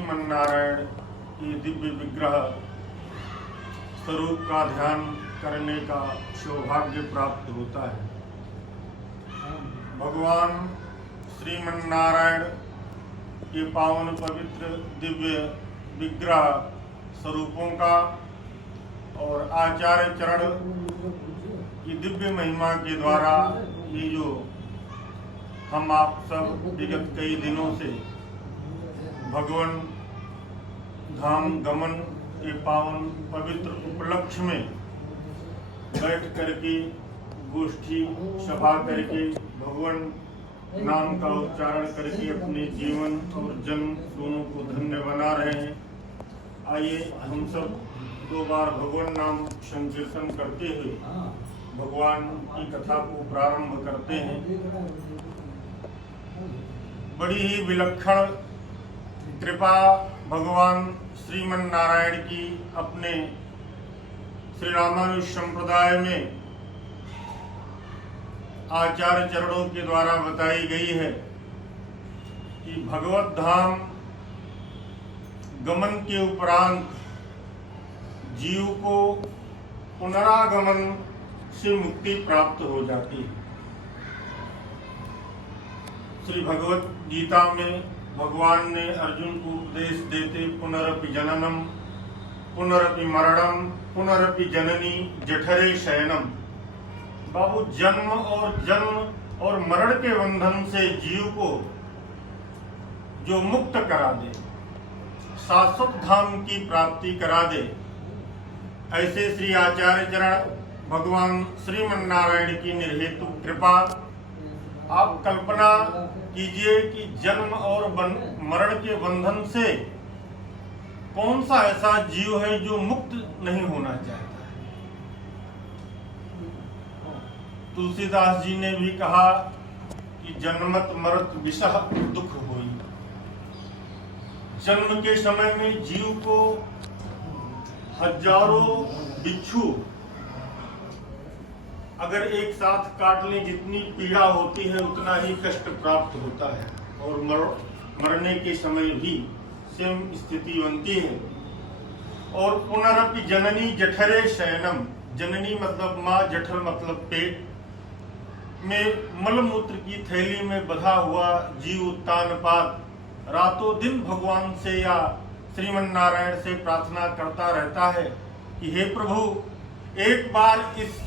श्रीमन्नारायण की दिव्य विग्रह स्वरूप का ध्यान करने का सौभाग्य प्राप्त होता है। भगवान श्रीमन्नारायण के पावन पवित्र दिव्य विग्रह स्वरूपों का और आचार्य चरण की दिव्य महिमा के द्वारा ये जो हम आप सब विगत कई दिनों से भगवान धाम गमन के पावन पवित्र उपलक्ष्य में बैठ करके गोष्ठी सभा करके भगवान नाम का उच्चारण करके अपने जीवन और जन्म दोनों को धन्य बना रहे हैं। आइए हम सब दो बार भगवान नाम संकीर्तन करते हुए भगवान की कथा को प्रारंभ करते हैं। बड़ी ही विलक्षण कृपा भगवान श्रीमन्नारायण की अपने श्री रामानुज संप्रदाय में आचार्य चरणों के द्वारा बताई गई है कि भगवत धाम गमन के उपरांत जीव को पुनरागमन से मुक्ति प्राप्त हो जाती है। श्री भगवत गीता में भगवान ने अर्जुन को उपदेश देते पुनरपि जननम पुनरपि मरणम पुनरपि जननी जठरे शयनम। बाबू जन्म और मरण के बंधन से जीव को जो मुक्त करा दे, शाश्वत धाम की प्राप्ति करा दे, ऐसे श्री आचार्य चरण भगवान श्रीमन्नारायण की निर्हेतु कृपा। आप कल्पना कीजिए कि जन्म और मरण के बंधन से कौन सा ऐसा जीव है जो मुक्त नहीं होना चाहता है। तुलसीदास जी ने भी कहा कि जन्मत मरत विषह दुख होई। जन्म के समय में जीव को हजारों बिच्छू अगर एक साथ काट लें, जितनी पीड़ा होती है उतना ही कष्ट प्राप्त होता है और मरने के समय भी सेम स्थिति बनती है। और पुनरपि जननी जठरे शयनम। जननी मतलब माँ, जठर मतलब पेट में मलमूत्र की थैली में बंधा हुआ जीव उत्तान पात रातों दिन भगवान से या श्रीमन्नारायण से प्रार्थना करता रहता है कि हे प्रभु, एक बार इस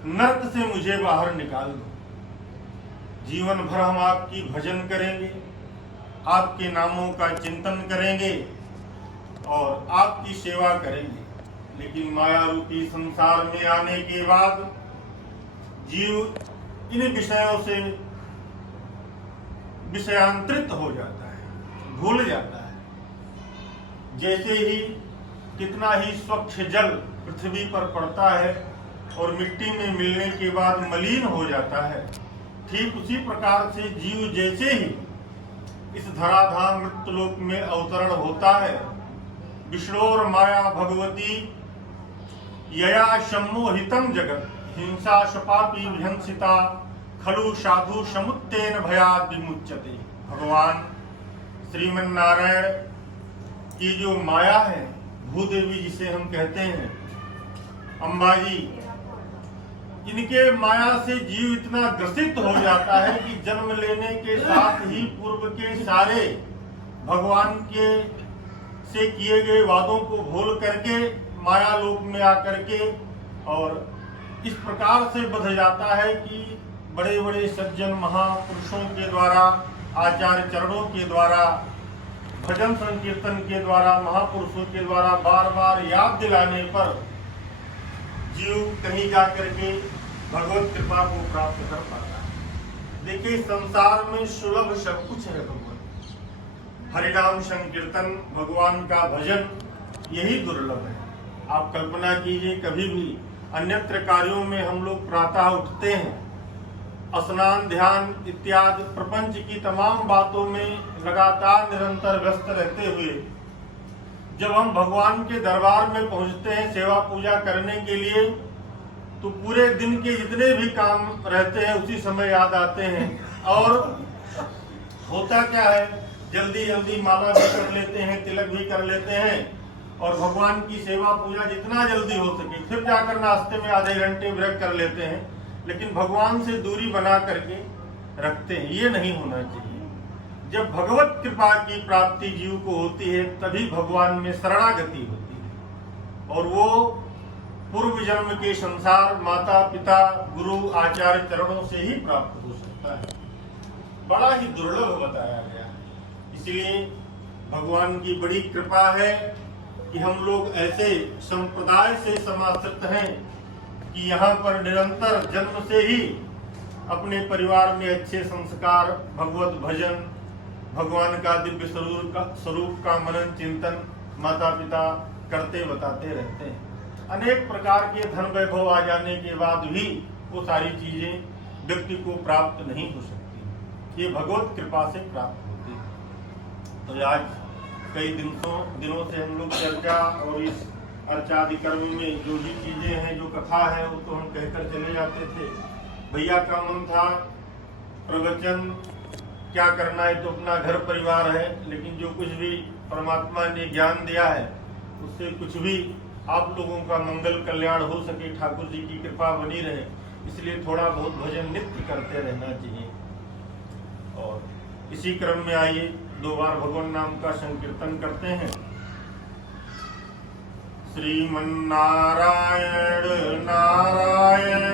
नरक से मुझे बाहर निकाल दो। जीवन भर हम आपकी भजन करेंगे, आपके नामों का चिंतन करेंगे और आपकी सेवा करेंगे, लेकिन माया रूपी संसार में आने के बाद जीव इन विषयों से विषयांतरित हो जाता है, भूल जाता है। जैसे ही कितना ही स्वच्छ जल पृथ्वी पर पड़ता है और मिट्टी में मिलने के बाद मलिन हो जाता है, ठीक उसी प्रकार से जीव जैसे ही इस धराधाम मृत्युलोक में अवतरण होता है, विष्णोर माया भगवती यया सम्मोहितम जगत हिंसा शपापी विहंसिता खलु साधु समुत्तेन भयाद विमुच्यते। भगवान श्रीमन्नारायण की जो माया है, भूदेवी जिसे हम कहते हैं, अंबाजी, इनके माया से जीव इतना ग्रसित हो जाता है कि जन्म लेने के साथ ही पूर्व के सारे भगवान के से किए गए वादों को भूल करके माया लोक में आकर के और इस प्रकार से बध जाता है कि बड़े बड़े सज्जन महापुरुषों के द्वारा, आचार्य चरणों के द्वारा, भजन संकीर्तन के द्वारा, महापुरुषों के द्वारा बार बार याद दिलाने पर जीव कहीं जाकर के भगवत कृपा को प्राप्त कर पाता है। देखिए, संसार में सुलभ सब कुछ है भगवान। हरिनाम संकीर्तन, भगवान का भजन, यही दुर्लभ है। आप कल्पना कीजिए, कभी भी अन्यत्र कार्यों में हम लोग प्रातः उठते हैं, स्नान ध्यान इत्यादि प्रपंच की तमाम बातों में लगातार निरंतर व्यस्त रहते हुए जब हम भगवान के दरबार में पहुंचते हैं सेवा पूजा करने के लिए, तो पूरे दिन के जितने भी काम रहते हैं उसी समय याद आते हैं। और होता क्या है जल्दी जल्दी माला भी कर लेते हैं, तिलक भी कर लेते हैं और भगवान की सेवा पूजा जितना जल्दी हो सके फिर जाकर नाश्ते में आधे घंटे ब्रेक कर लेते हैं, लेकिन भगवान से दूरी बना करके रखते हैं। ये नहीं होना चाहिए। जब भगवत कृपा की प्राप्ति जीव को होती है तभी भगवान में शरणागति होती है और वो पूर्व जन्म के संसार माता पिता गुरु आचार्य चरणों से ही प्राप्त हो सकता है। बड़ा ही दुर्लभ बताया गया है। इसलिए भगवान की बड़ी कृपा है कि हम लोग ऐसे संप्रदाय से समाश्रित हैं कि यहाँ पर निरंतर जन्म से ही अपने परिवार में अच्छे संस्कार, भगवत भजन, भगवान का दिव्य स्वरूप का मनन चिंतन माता पिता करते बताते रहते हैं। अनेक प्रकार के धन वैभव आ जाने के बाद भी वो सारी चीजें व्यक्ति को प्राप्त नहीं हो सकती, ये भगवत कृपा से प्राप्त होती है। तो आज कई दिनों से हम लोग चर्चा और इस अर्चादि कर्म में जो भी चीजें हैं, जो कथा है, वो तो हम कहकर चले जाते थे। भैया का मन था प्रवचन क्या करना है, तो अपना घर परिवार है, लेकिन जो कुछ भी परमात्मा ने ज्ञान दिया है उससे कुछ भी आप लोगों का मंगल कल्याण हो सके, ठाकुर जी की कृपा बनी रहे, इसलिए थोड़ा बहुत भजन नित्य करते रहना चाहिए। और इसी क्रम में आइए 2 बार भगवान नाम का संकीर्तन करते हैं। श्रीमन्नारायण नारायण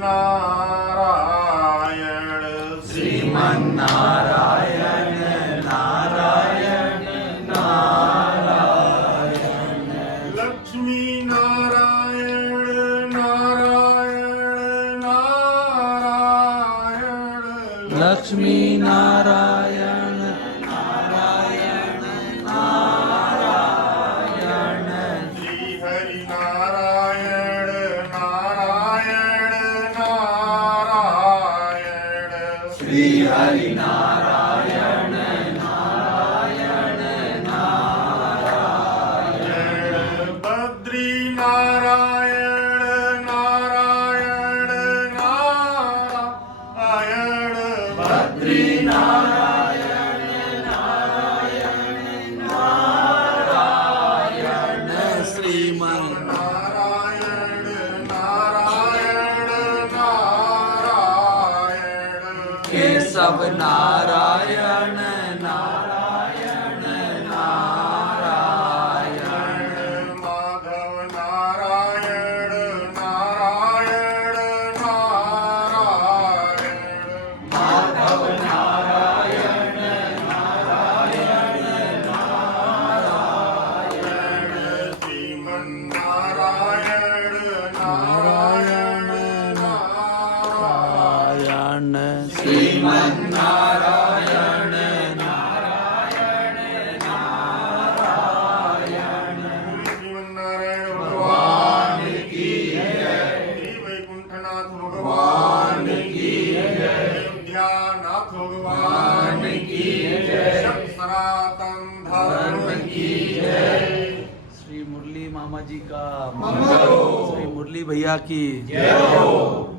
नारायण, श्रीमन्नारायण नारायण नारायण, लक्ष्मी नारायण नारायण नारायण, लक्ष्मी नारायण नारायण नारायण, श्री हरि नारायण नारायण नारायण, श्री हरि नारायण नारायण नारायण, बद्री नारायण नारायण नारायण, बद्री नारायण नारायण नारायण, श्रीमन् नारायण नारायण नारायण, केशव नारायण नारायण नारायण, माधव नारायण नारायण नारायण, माधव नारायण नारायण नारायण, श्रीमन्नारायण नारायण नारायण, श्रीमन्नारायण नारायण नारायण, श्रीमन्नारायण भगवान की जय, श्री वैकुंठनाथ भगवान की जय, अयोध्यानाथ भगवान की जय, सनातन धर्म की जय। श्री मुरली मामा जी का मंगल हो। श्री मुरली भैया की जय हो।